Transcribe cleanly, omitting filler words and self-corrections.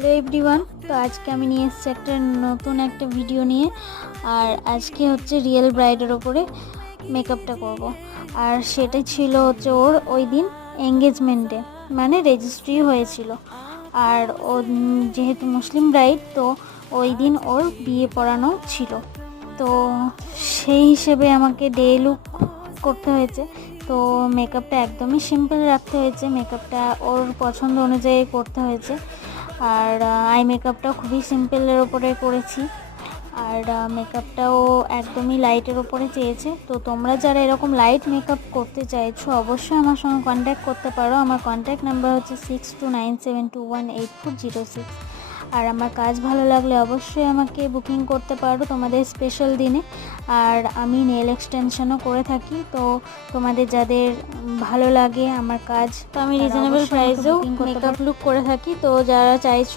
Hello everyone, তো আজকে আমি নিয়ে এসেছি নতুন একটা ভিডিও নিয়ে। আর আজকে হচ্ছে রিয়েল ব্রাইডের ওপরে মেকআপটা করব। আর সেটা ছিল হচ্ছে ওর ওই দিন এঙ্গেজমেন্টে, মানে রেজিস্ট্রি হয়েছিল। আর ও যেহেতু মুসলিম ব্রাইড, তো ওই দিন ওর বিয়ে পড়ানো ছিল। তো সেই হিসেবে আমাকে ডে লুক করতে হয়েছে। তো মেকআপটা একদমই সিম্পল রাখতে হয়েছে, মেকআপটা ওর পছন্দ অনুযায়ী করতে হয়েছে। আর আই মেকআপটাও খুবই সিম্পলের ওপরে করেছি। আর মেকআপটাও একদমই লাইটের ওপরে চেয়েছে। তো তোমরা যারা এরকম লাইট মেকআপ করতে চাইছো অবশ্যই আমার সঙ্গে কন্ট্যাক্ট করতে পারো। আমার কন্ট্যাক্ট নাম্বার হচ্ছে 6297218406। আর আমার কাজ ভালো লাগলে অবশ্যই আমাকে বুকিং করতে পারো তোমাদের স্পেশাল দিনে। আর আমি নেল এক্সটেনশনও করে থাকি, তো তোমাদের যাদের ভালো লাগে আমার কাজ, তো আমি রিজনেবল প্রাইসেও মেকআপ লুক করে থাকি। তো যারা চাইছো